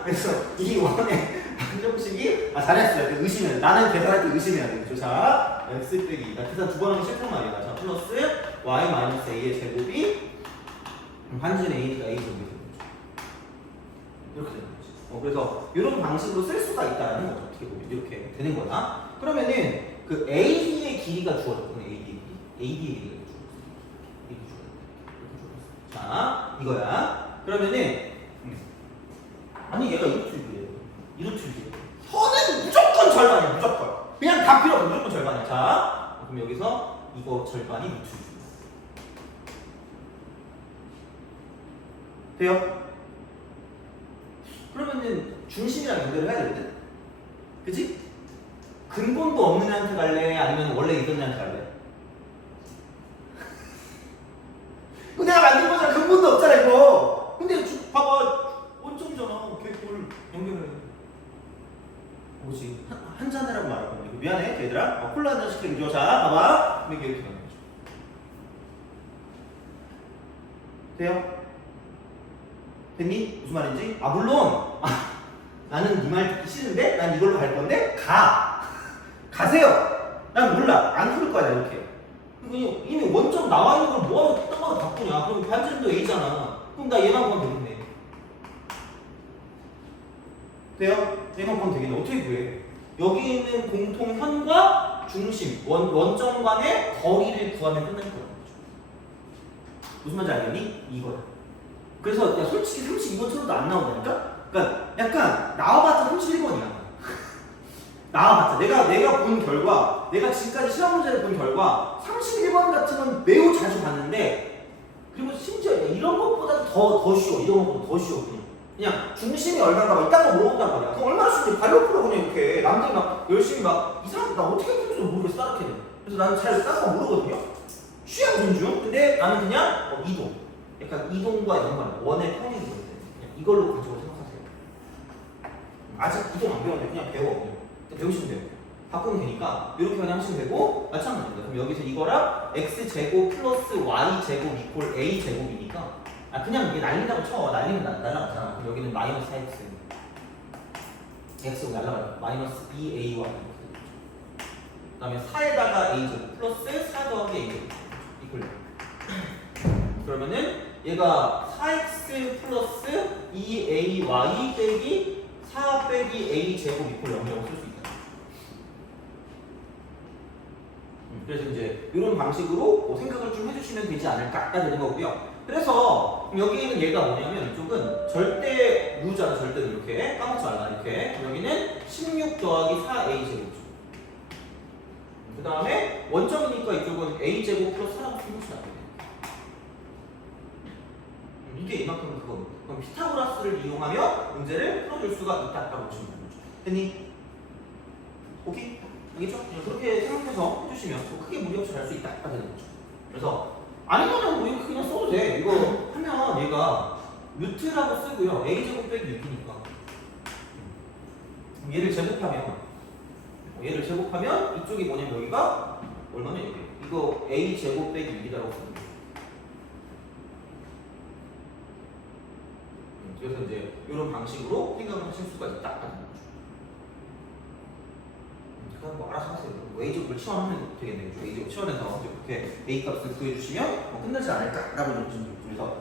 그래서 이 원의 방정식이 잘했어요. 의심해. 나는 계산할 때 의심해야 되겠죠. 자, x 빼기 2다. 계산 두 번 하면 싫단 말이야. 자, 플러스 y 마이너스 a의 제곱이 반지는 a니까 a 제곱이 되는 거죠. 이렇게 되는 거지. 그래서 이런 방식으로 쓸 수가 있다라는 거죠. 어떻게 보면 이렇게 되는 거다. 그러면은 그 AB의 길이가 주어졌거든요. AB의 길이가 주어졌어요. 자, 이거야. 그러면은 아니 얘가 이렇게 줄게요. 이렇게 줄게요. 현은 무조건 잘 나요. 무조건. 그냥 다 필요 없어. 무조건 절반이야. 자, 그럼 여기서 이거 절반이 루트 6. 돼요? 그러면은 중심이랑 연결을 해야 되거든? 그치? 근본도 없는 애한테 갈래? 아니면 원래 있던 애한테 갈래? 이거 내가 만든 거잖아. 근본도 없잖아 이거. 근데 봐봐. 원점이잖아. 걔뭘 연결해. 뭐지? 한 잔이라고 말할 건데. 미안해 얘들아. 콜라 한 잔 시키는 거. 자 봐봐. 이게 이렇게 가는 거죠. 돼요? 됐니? 무슨 말인지? 아 물론 나는 네 말 듣기 싫은데 난 이걸로 갈 건데 가세요. 난 몰라. 안 그럴 거야 이렇게. 그리고 이미 원점 나와 있는 걸 뭐하러 땅마다 바꾸냐. 그럼 반지름도 A잖아. 그럼 나 얘만 구하면 되겠네. 돼요? 얘만 구하면 되겠네. 어떻게 구해? 여기 있는 공통현과 중심 원점 간의 거리를 구하면 끝날 거야. 무슨 말인지 알겠니? 이거야. 그래서 야 솔직히 32번처럼도 안 나온다니까? 그러니까 약간 나와봤자 31번이야. 나와봤자 내가 본 결과, 내가 지금까지 시험 문제를 본 결과 31번 같은 건 매우 자주 봤는데, 그리고 심지어 이런 것보다 더 쉬워. 이런 것보다 더 쉬워. 그냥 중심이 얼마인가 막 이딴 거 물어본단 말이야. 그럼 얼마나 쉬운지 발로 풀어. 그냥 이렇게 남들이 막 열심히 막 이상하게 나 어떻게 풀지도 모르겠어 따라해. 그래서 나는 잘 딴 거 모르거든요. 쉬운 존중. 근데 나는 그냥 이동. 약간 이동과 연관, 원의 평행이 보이는데 그냥 이걸로 가지고 생각하세요. 아직 이동 안 배웠는데 그냥 배워. 배우시면 돼요. 바꾸면 되니까 이렇게 그냥 하시면 되고 마찬가지입니다. 그럼 여기서 이거랑 x제곱 플러스 y제곱 이퀄 a제곱이니까 그냥 이게 날린다고 쳐. 날리면 날라가잖아. 그럼 여기는 마이너스 4x x가 날라가요. 마이너스 2ay 그 다음에 4에다가 a제곱 플러스 4 더하기 a제곱 이퀄 그러면은 얘가 4x 플러스 2ay 빼기 4 빼기 a 제곱 이퀄 0이라고 쓸 수 있다. 그래서 이제 이런 방식으로 생각을 좀 해주시면 되지 않을까 되는 거고요. 그래서 여기는 얘가 뭐냐면 이쪽은 절대 루잖아. 절대 이렇게 까먹지 말라 이렇게. 여기는 16 더하기 4a 제곱. 그 다음에 원점이니까 이쪽은 a 제곱 플러스 4라고 생각하시면 안 돼요. 이게 이만큼 그거. 그럼 피타고라스를 이용하며 문제를 풀어줄 수가 있다라고 보시면 되는 거죠. 됐니? 오케이? 알겠죠? 그렇게 생각해서 해주시면 크게 무리 없이 갈 수 있다가 되는 거죠. 그래서 아니면은 뭐 이거 그냥 써도 돼. 이거 하면 얘가 루트라고 쓰고요. a제곱 빼기 6이니까. 얘를 제곱하면 이쪽이 뭐냐면 여기가 얼마냐 이게. 이거 a제곱 빼기 6이라고 쓰는 거죠. 그래서 이제 이런 방식으로 생각을 하실 수가 있다. 그냥 뭐 알아서 하세요. a제곱을 치환하면 되겠네요. a제곱 치환해서 이렇게 a 값을 구해주시면 끝나지 않을까라고 보시면 그래서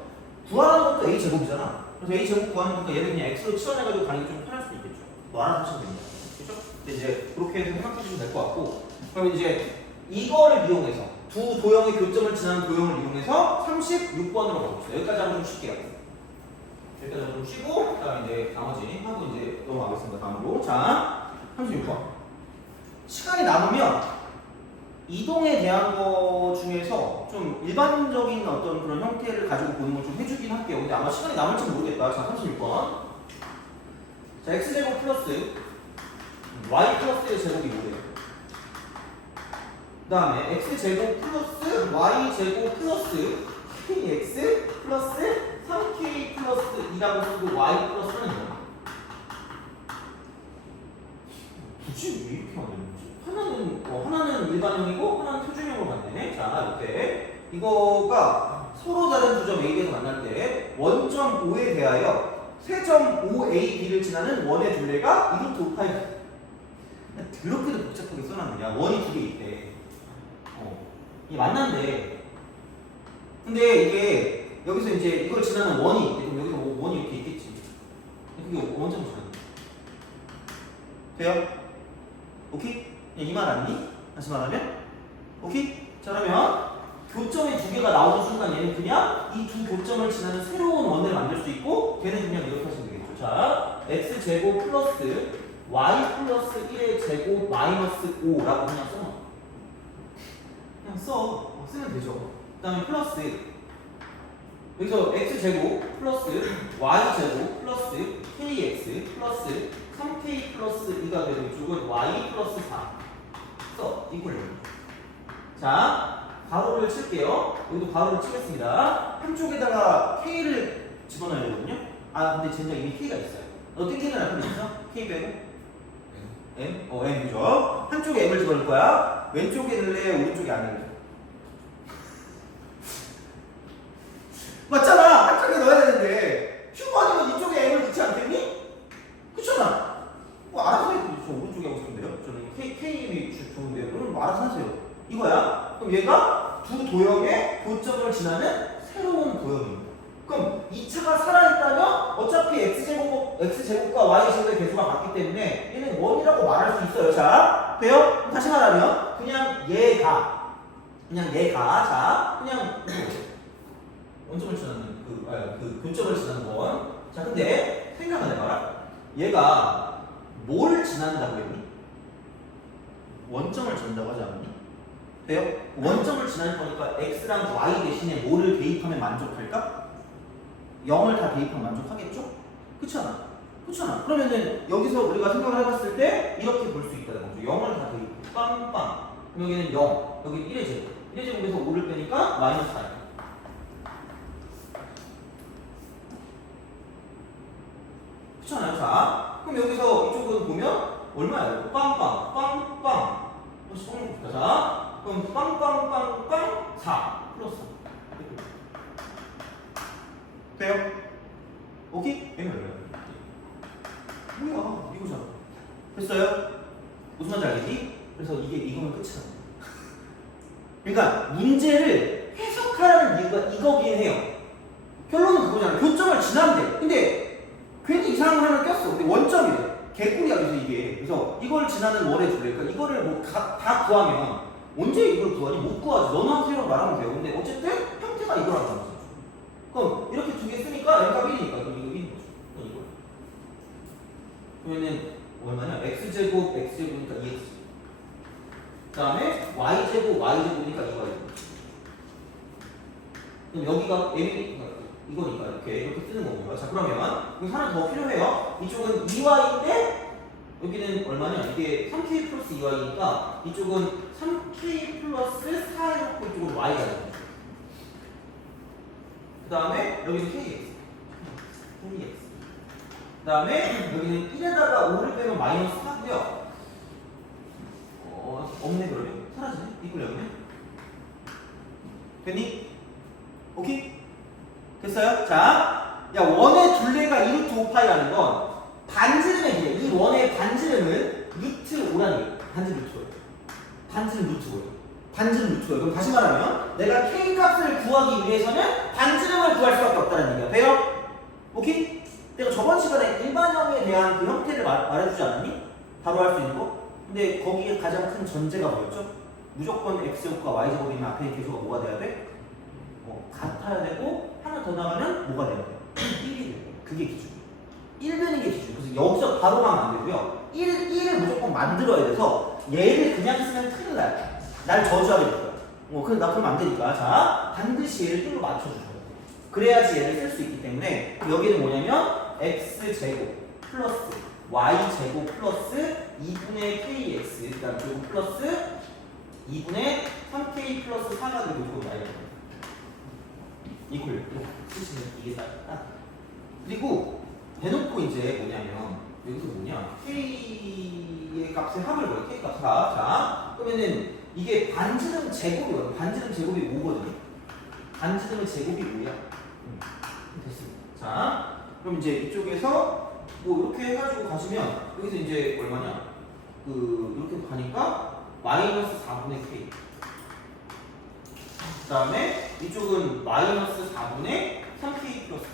구하는 것도 a제곱이잖아. 그래서 a제곱 구하는 거니까 얘를 그냥 x로 치환해가지고 가는 게 좀 편할 수도 있겠죠. 뭐 알아서 하시면 됩니다. 그렇죠? 근데 이제 그렇게 해서 생각하시면 될 것 같고, 그럼 이제 이거를 이용해서 두 도형의 교점을 지나는 도형을 이용해서 36번으로 가봅시다. 여기까지 한번 좀 쉴게요. 여기까지 좀 쉬고, 그 다음에 이제 나머지 하고 이제 넘어가겠습니다. 다음으로. 자, 36번. 시간이 남으면 이동에 대한 거 중에서 좀 일반적인 어떤 그런 형태를 가지고 보는 걸 좀 해주긴 할게요. 근데 아마 시간이 남을지 모르겠다. 자, 36번. 자, x제곱 플러스 y 플러스의 제곱이 뭐래요? 그 다음에 x제곱 플러스 y제곱 플러스 kx 플러스 3k 플러스 2라고 쓰고 y 플러스는 뭐야? 굳이 왜 이렇게 만드는 거지? 하나는 일반형이고 하나는 표준형으로 만드네. 자, 이렇게 이거가 서로 다른 두 점 AB에서 만날 때 원점 O에 대하여 세점 OAB를 지나는 원의 둘레가 이루트 5파이. 그렇게도 복잡하게 써놨느냐? 원이 두 개 있대. 이게 만난대. 근데 이게 여기서 이제 이걸 지나는 원이 있대. 그럼 여기서 원이 이렇게 있겠지. 그게 원점 지나는 돼요? 오케이? 이 말 아니니? 다시 말하면? 오케이? 자, 그러면 교점이 두 개가 나오는 순간 얘는 그냥 이 두 교점을 지나는 새로운 원을 만들 수 있고 걔는 그냥 이렇게 하시면 되겠죠. 자, x제곱 플러스 y 플러스 1의 제곱 마이너스 5라고 그냥 써놔. 그냥 쓰면 되죠. 그 다음에 플러스 여기서 x제곱 플러스 y제곱 플러스 kx 플러스 3k 플러스 2가 되고 이쪽은 y 플러스 4 이걸 자 가로를 칠게요. 여기도 가로를 치겠습니다. 한쪽에다가 k를 집어넣어야 되거든요. 아 근데 진짜 이미 k가 있어요. 너 땡기는 알파벳 있어? k 빼고 m? m 그죠? 한쪽에 m을 집어넣을 거야. 왼쪽에 넣을래? 오른쪽에 안 넣을래? 맞잖아. 한쪽에 넣어야 되는데 큐번이면 이쪽에 m을 넣지 않겠니? 그렇잖아. 뭐 알아서 해요. 저 오른쪽에 하고 싶은데요. 저는 k이 좋은데요. 그럼 뭐 알아서 하세요. 이거야. 그럼 얘가 두 도형의 교점을 지나는 새로운 도형입니다. 그럼 2차가 살아있다면 어차피 x제곱과 y제곱의 개수가 같기 때문에 얘는 1이라고 말할 수 있어요. 자, 돼요? 그럼 다시 말하면 그냥 얘가 자 그냥 원점을 지나는 그 교점을 지나는 건. 자 근데 생각을 해봐라. 얘가 뭘 지난다고 했니? 원점을 지난다고 하지 않았니? 돼요? 원점을 지날 거니까 x랑 y 대신에 뭐를 대입하면 만족할까? 0을 다 대입하면 만족하겠죠? 그렇잖아. 그러면은 여기서 우리가 생각을 해봤을 때 이렇게 볼 수 있다는 거죠. 0을 다 대입해. 빵빵. 그럼 여기는 0, 여기는 1의 제곱. 1의 제곱에서 5를 빼니까 마이너스 4. 그렇잖아요. 자, 그럼 여기서 이쪽은 보면 얼마예요? 빵빵. 자, 그럼 빵빵 4 플러스. 돼요? 오케이? 뭐야? 이거잖아. 됐어요? 무슨 말인지 알겠니? 그래서 이거면 끝이야. 그러니까 문제를 해석하라는 이유가 이거긴 해요. 결론은 그거잖아요. 교점을 지나면 돼. 근데 괜히 이상한 거 하나 꼈어. 근데 원점이래. 개꿀이야. 그래서 이게. 그래서 이걸 지나는 월의 둘레. 그러니까 이거를 뭐 다 구하면 언제 이걸 구하니? 못 구하지. 너는 하세요 말하면 돼요. 근데 어쨌든 형태가 이거라고 하는 그럼 이렇게 두 개 쓰니까 n값 1이니까 그럼 이거 1인 거죠. 이거. 그러면은 얼마냐? x제곱이니까 2x. 그 다음에 y제곱이니까 2y. 그럼 여기가 이거니까 이렇게 쓰는 거고요. 자 그러면 여기 하나 더 필요해요. 이쪽은 2y인데 여기는 얼마냐? 이게 3k 플러스 2y니까 이쪽은 3k 플러스 4 해놓고 이쪽은 y가 되는 거죠. 그 다음에 여기는 kx. 그 다음에 여기는 1에다가 5를 빼면 마이너스 4고요. 없네 그러면? 사라지네? 이걸 여기네? 됐니? 오케이? 됐어요? 자, 야 원의 둘레가 2루트 5파이라는 건 반지름의 길이야. 이 원의 반지름은 루트 5라는 얘기야. 반지름 루트 5. 반지름 루트 5. 반지름 루트 5. 그럼 다시 말하면 내가 k 값을 구하기 위해서는 반지름을 구할 수밖에 없다는 얘기야. 돼요? 오케이? 내가 저번 시간에 일반형에 대한 그 형태를 말해주지 않았니? 바로 할 수 있는 거? 근데 거기에 가장 큰 전제가 뭐였죠? 무조건 x제곱과 y제곱이면 앞에 있는 개수가 뭐가 돼야 돼? 같아야 되고 하나 더 나가면 뭐가 돼야 돼? 1이 돼야 돼. 그게 기준. 1 되는 게 기준. 그래서 여기서 바로 가면 안 되고요. 1을 무조건 만들어야 돼서 얘를 그냥 쓰면 큰일 나요. 날 저주하게 될 거야. 그럼 나 그러면 안 되니까. 자, 반드시 얘를 1로 맞춰줘야 돼. 그래야지 얘를 쓸 수 있기 때문에 여기는 뭐냐면 x제곱 플러스 y제곱 플러스 2분의 kx 그 다음 그리고 플러스 2분의 3k 플러스 4가 되고 이거 나이가 이걸 쓰시면 이게 딱 그리고 대놓고 이제 뭐냐면 여기서 뭐냐 k의 값의 합을 보여. k 값 4. 자 그러면은 이게 반지름 제곱이거든. 반지름 제곱이 5거든요. 반지름의 제곱이 5야. 됐습니다. 자 그럼 이제 이쪽에서 뭐 이렇게 해가지고 가시면 여기서 이제 얼마냐 이렇게 가니까 마이너스 4분의 k. 그 다음에 이쪽은 마이너스 4분의 3k 플러스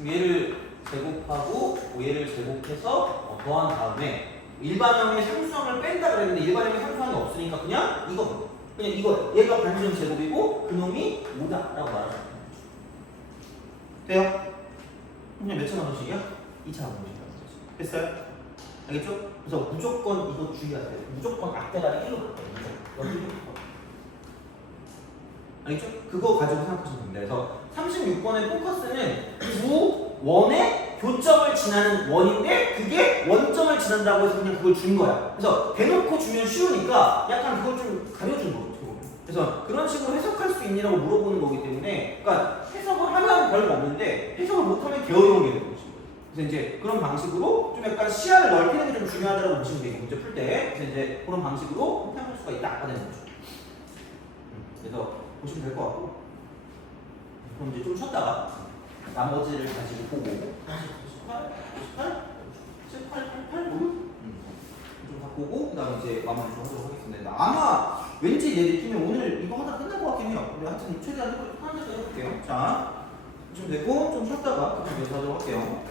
3. 얘를 제곱하고 얘를 제곱해서 더한 다음에 일반형의 상수항을 뺀다 그랬는데 일반형의 상수항이 없으니까 그냥 이거 얘가 반지름 제곱이고 그놈이 5다라고 말하죠. 돼요? 그냥 몇 차 방정식이야? 2차 방정식이야. 됐어요? 알겠죠? 그래서 무조건 이거 주의하세요. 무조건 앞대가리 1로 바꿔요. 무조건. 알겠죠? 그거 가지고 생각하시면 됩니다. 그래서 36번의 포커스는 두 원의 교점을 지나는 원인데 그게 원점을 지난다고 해서 그냥 그걸 준 거야. 그래서 대놓고 주면 쉬우니까 약간 그걸 좀 가려준 거죠. 그래서 그런 식으로 해석할 수 있냐고 물어보는 거기 때문에 그러니까 해석을 하면 별거 없는데 해석을 못하면 게으러운 게 되는 거죠. 그래서 이제 그런 방식으로 좀 약간 시야를 넓히는 게 좀 중요하다고 보시면 돼요. 문제 풀 때. 그래서 이제 그런 방식으로 표현할 수가 있다. 되는 거죠. 그래서 보시면 될 것 같고 그럼 이제 좀 쉬었다가 나머지를 가지고 보고 98, 98, 78, 88, 좀다 보고 그 다음에 이제 마무리 좀 하도록 하겠습니다. 아마 왠지 내 느낌에 오늘 이거 하나 끝날 것 같긴 해요. 우리 하여튼 최대한 하나 더 해볼게요. 자, 좀 됐고 좀 쉬었다가 그다음에 하도록 할게요.